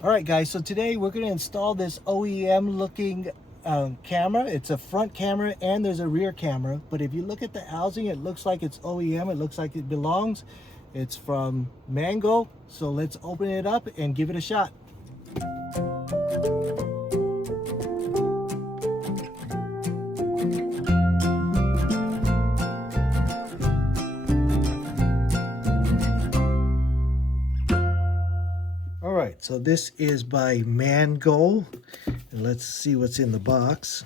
All right, guys, so today we're going to install this OEM looking camera. It's a front camera and there's a rear camera, but if you look at the housing, it looks like it's OEM. It looks like it belongs. It's from Mangoal. So let's open it up and give it a shot. All right, so this is by Mangoal, and let's see what's in the box.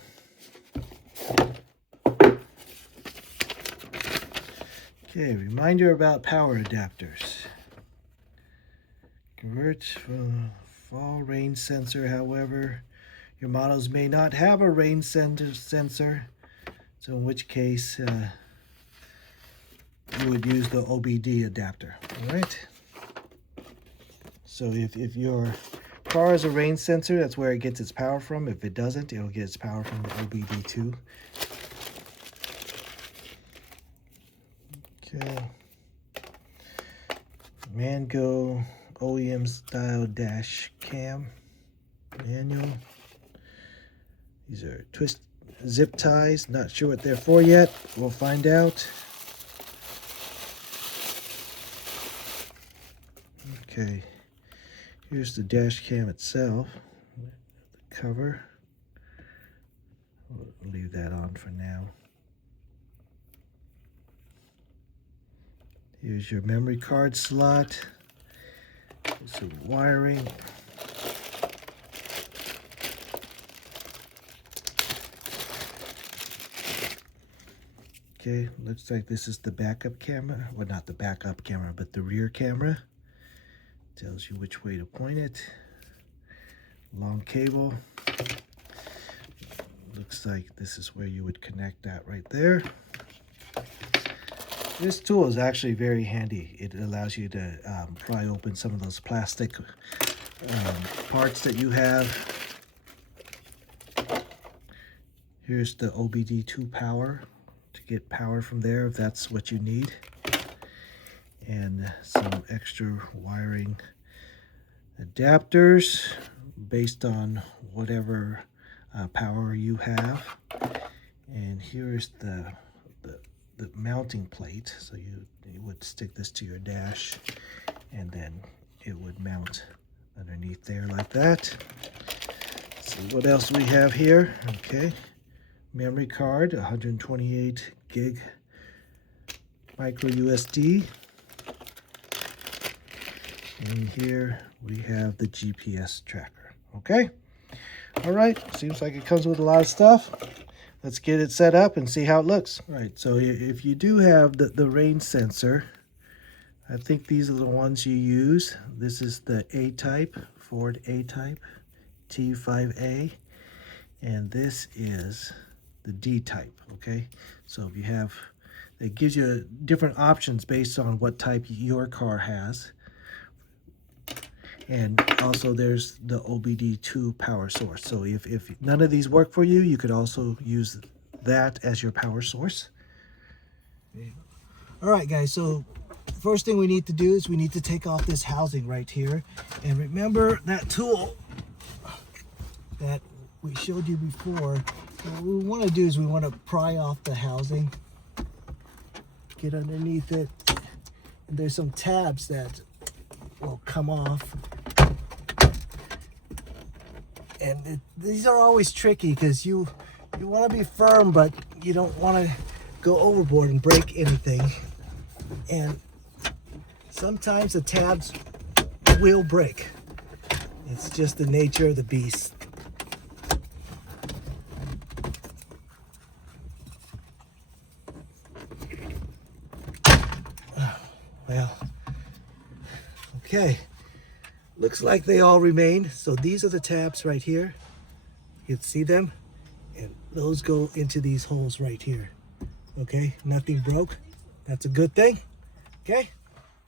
Okay, reminder about power adapters. Convert from fall rain sensor. However, your models may not have a rain sensor, so in which case you would use the OBDII adapter. All right. So if your car has a rain sensor, that's where it gets its power from. If it doesn't, it'll get its power from the OBDII. Okay. Mangoal OEM style dash cam manual. These are twist zip ties. Not sure what they're for yet. We'll find out. Okay. Here's the dash cam itself. The cover. We'll leave that on for now. Here's your memory card slot. Some wiring. Okay, looks like this is the backup camera. Well, not the backup camera, but the rear camera. Tells you which way to point it. Long cable. Looks like this is where you would connect that right there. This tool is actually very handy. It allows you to pry open some of those plastic parts that you have. Here's the OBDII power to get power from there if that's what you need. And some extra wiring adapters based on whatever power you have. And here's the mounting plate. So you would stick this to your dash and then it would mount underneath there like that. So what else we have here? Okay, memory card, 128 gig micro USB. And here we have the GPS tracker. Okay, all right, seems like it comes with a lot of stuff. Let's get it set up and see how it looks. All right, so if you do have the rain sensor, I think these are the ones you use. This is the A-type, Ford A-type, T5A, and this is the D-type, okay? So if you have, it gives you different options based on what type your car has. And also there's the OBDII power source. So if none of these work for you, you could also use that as your power source. All right, guys, so first thing we need to do is we need to take off this housing right here. And remember that tool that we showed you before. What we want to do is we want to pry off the housing, get underneath it, and there's some tabs that will come off. And these are always tricky because you want to be firm, but you don't want to go overboard and break anything. And sometimes the tabs will break. It's just the nature of the beast. Well, okay. Looks like they all remain. So these are the tabs right here. You can see them. And those go into these holes right here. Okay, nothing broke. That's a good thing. Okay.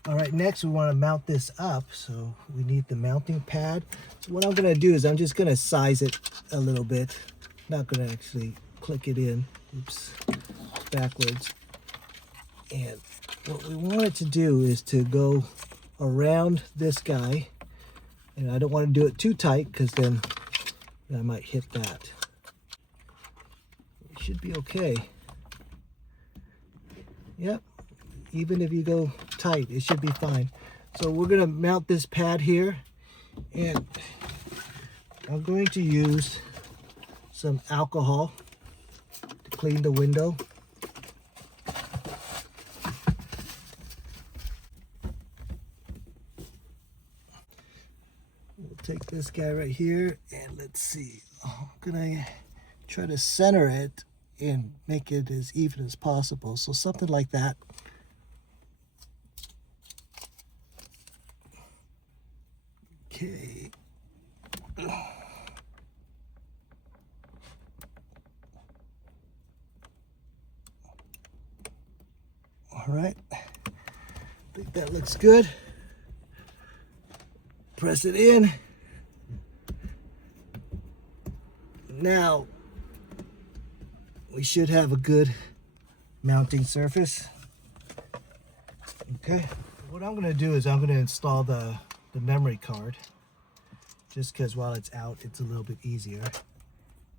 All right, next we want to mount this up. So we need the mounting pad. So what I'm going to do is I'm just going to size it a little bit. Not going to actually click it in. Oops, backwards. And what we want it to do is to go around this guy And I don't want to do it too tight because then I might hit that. It should be okay. Yep, even if you go tight, it should be fine. So we're going to mount this pad here, and I'm going to use some alcohol to clean the window. We'll take this guy right here, and let's see. I'm gonna try to center it and make it as even as possible. So something like that. Okay. All right. I think that looks good. Press it in. Now we should have a good mounting surface. Okay. What I'm going to do is I'm going to install the memory card, just because while it's out it's a little bit easier.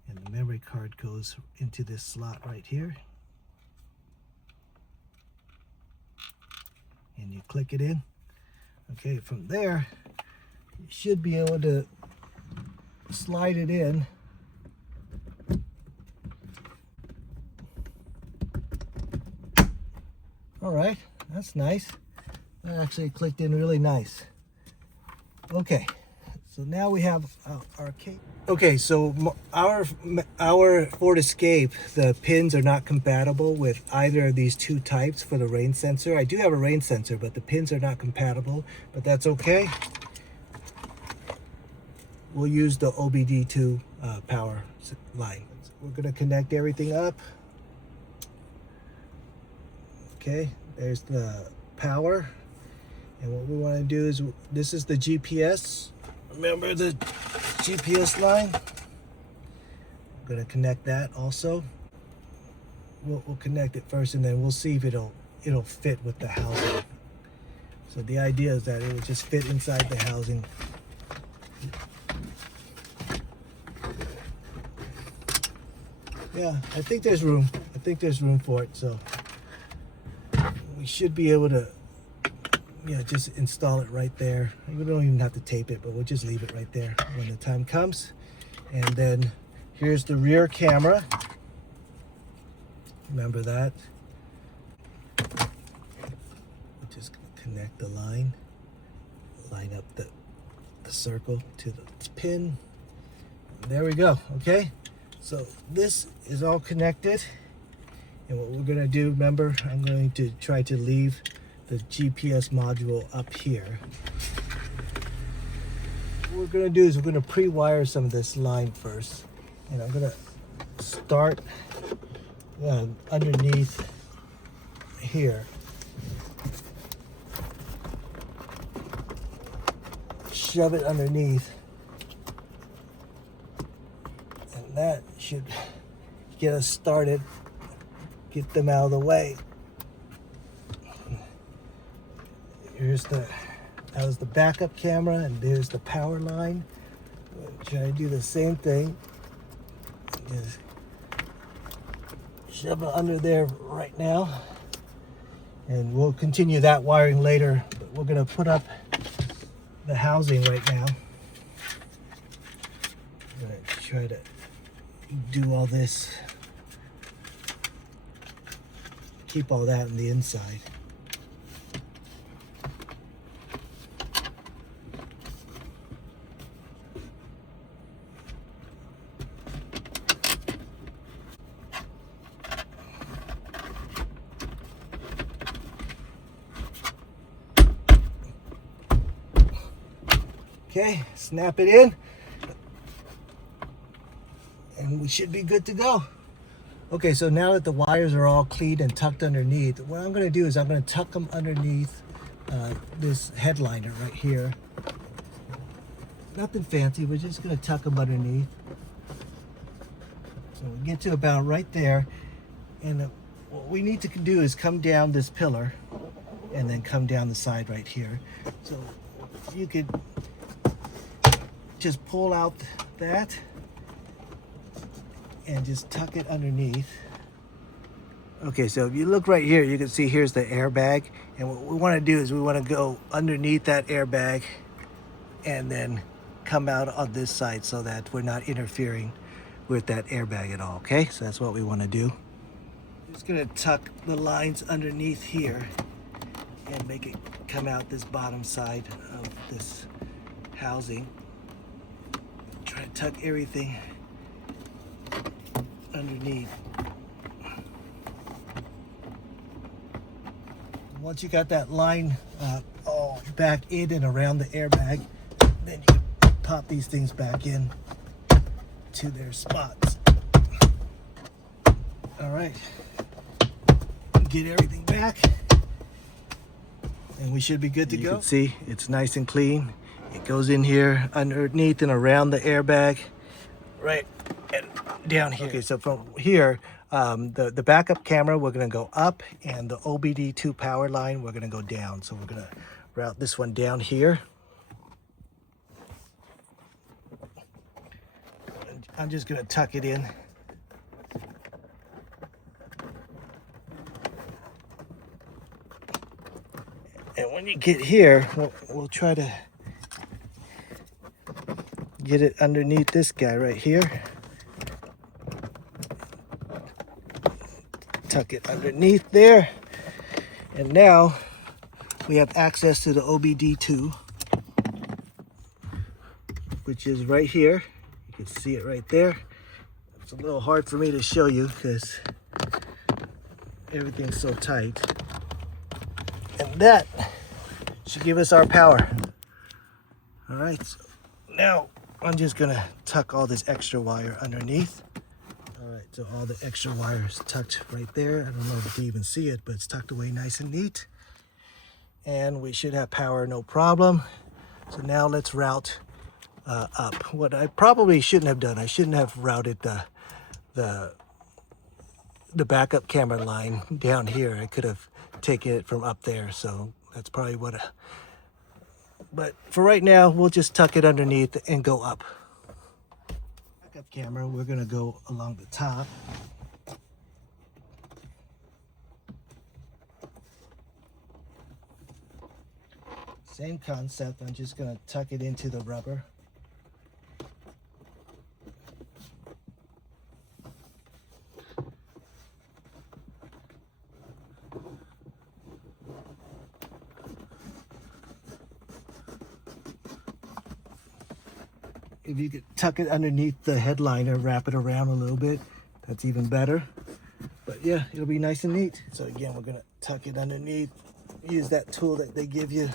And the memory card goes into this slot right here. And you click it in. Okay, from there you should be able to slide it in. All right, that's nice. That actually clicked in really nice. Okay, so now we have our case. Okay, so our Ford Escape, the pins are not compatible with either of these two types for the rain sensor. I do have a rain sensor, but the pins are not compatible, but that's okay. We'll use the OBDII power line. We're gonna connect everything up. Okay, there's the power. And what we want to do is, this is the GPS. Remember the GPS line? I'm going to connect that also. We'll connect it first, and then we'll see if it'll fit with the housing. So the idea is that it will just fit inside the housing. Yeah, I think there's room. I think there's room for it. So we should be able to, yeah, just install it right there. We don't even have to tape it, but we'll just leave it right there when the time comes. And then here's the rear camera. Remember that. We're just gonna connect the line up the circle to the pin. There we go. Okay, so this is all connected. And what we're gonna do, remember, I'm going to try to leave the GPS module up here. What we're going to do is we're going to pre-wire some of this line first, and I'm going to start underneath here. Shove it underneath, and that should get us started, get them out of the way. That was the backup camera, and there's the power line. Try to do the same thing. Just shove it under there right now, and we'll continue that wiring later. But we're gonna put up the housing right now. I'm gonna try to do all this, keep all that on the inside. Okay, snap it in, and we should be good to go. Okay, so now that the wires are all clean and tucked underneath, what I'm going to do is I'm going to tuck them underneath this headliner right here. Nothing fancy, we're just going to tuck them underneath. So we get to about right there, and what we need to do is come down this pillar and then come down the side right here. So you could just pull out that and just tuck it underneath. Okay, so if you look right here, you can see here's the airbag. And what we want to do is we want to go underneath that airbag and then come out on this side so that we're not interfering with that airbag at all, okay? So that's what we want to do. Just gonna tuck the lines underneath here and make it come out this bottom side of this housing. Try to tuck everything underneath. Once you got that line all back in and around the airbag, then you can pop these things back in to their spots. All right, get everything back and we should be good to go. You can see it's nice and clean. It goes in here underneath and around the airbag, right, and down here. Okay, so from here, the backup camera, we're gonna go up, and the OBDII power line, we're gonna go down. So we're gonna route this one down here. And I'm just gonna tuck it in. And when you get here, we'll try to get it underneath this guy right here. Tuck it underneath there. And now we have access to the OBDII, which is right here. You can see it right there. It's a little hard for me to show you because everything's so tight. And that should give us our power. All right, so now I'm just gonna tuck all this extra wire underneath. All right, so all the extra wire is tucked right there. I don't know if you can even see it, but it's tucked away nice and neat. And we should have power, no problem. So now let's route up. What I probably shouldn't have done, I shouldn't have routed the backup camera line down here. I could have taken it from up there, so that's probably what but for right now, we'll just tuck it underneath and go up. Backup camera, we're gonna go along the top. Same concept, I'm just gonna tuck it into the rubber. If you could tuck it underneath the headliner, wrap it around a little bit, that's even better. But yeah, it'll be nice and neat. So again, we're gonna tuck it underneath, use that tool that they give you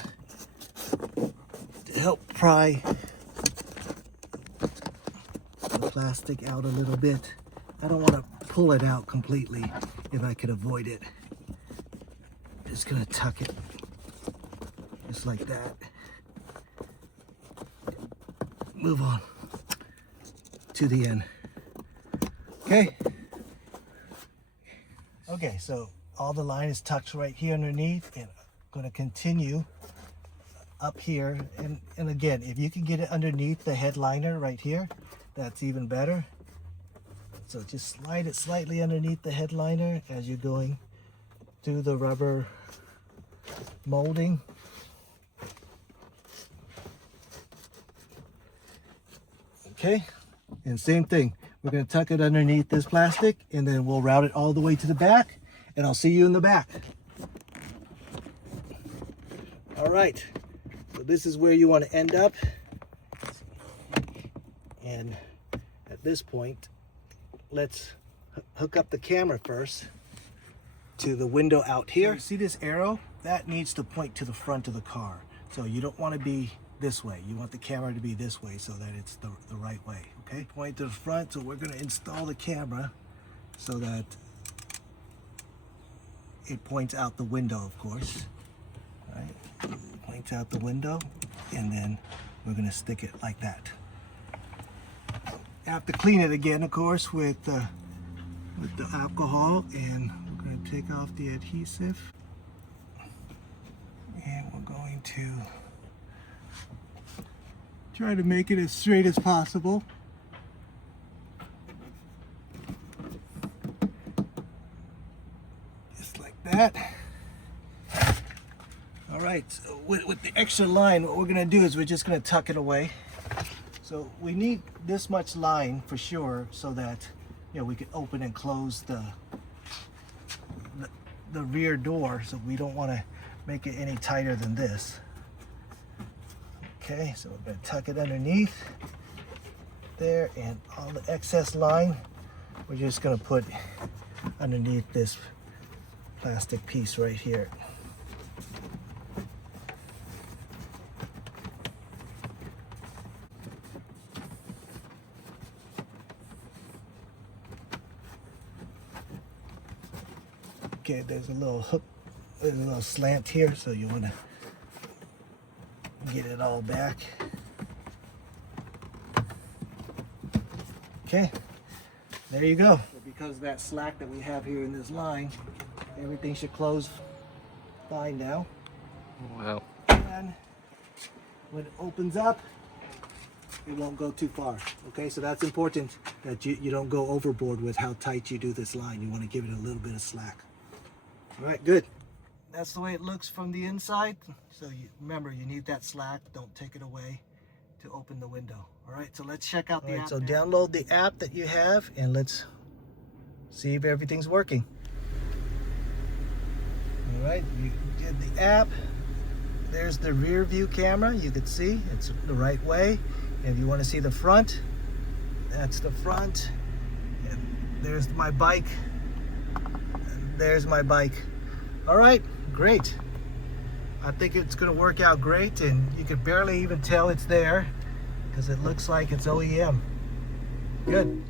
to help pry the plastic out a little bit. I don't want to pull it out completely if I could avoid it. Just gonna tuck it just like that. Move on to the end. Okay. Okay, so all the line is tucked right here underneath, and I'm going to continue up here. And again, if you can get it underneath the headliner right here, that's even better. So just slide it slightly underneath the headliner as you're going through the rubber molding. Okay, and same thing. We're going to tuck it underneath this plastic, and then we'll route it all the way to the back, and I'll see you in the back. All right, so this is where you want to end up. And at this point, let's hook up the camera first to the window out here. See this arrow? That needs to point to the front of the car. So you don't want to be this way. You want the camera to be this way so that it's the right way, okay? Point to the front, so we're gonna install the camera so that it points out the window, of course, right? Points out the window, and then we're gonna stick it like that. I have to clean it again, of course, with the alcohol, and we're gonna take off the adhesive, and we're going to Try to make it as straight as possible. Just like that. All right, so with the extra line, what we're gonna do is we're just gonna tuck it away. So we need this much line for sure, so that, you know, we can open and close the rear door. So we don't want to make it any tighter than this. Okay, so we're going to tuck it underneath there, and all the excess line we're just going to put underneath this plastic piece right here. Okay, there's a little hook, there's a little slant here, so you want to get it all back. Okay, there you go. So because of that slack that we have here in this line, everything should close fine now. Wow. And when it opens up, it won't go too far. Okay, so that's important, that you don't go overboard with how tight you do this line. You want to give it a little bit of slack. All right, good. That's the way it looks from the inside. So remember, you need that slack. Don't take it away to open the window. All right, so let's check out the app. So download the app that you have, and let's see if everything's working. All right, you did the app. There's the rear view camera. You can see it's the right way. And if you want to see the front, that's the front. And there's my bike. And there's my bike. All right, great. I think it's going to work out great, and you can barely even tell it's there because it looks like it's OEM. Good.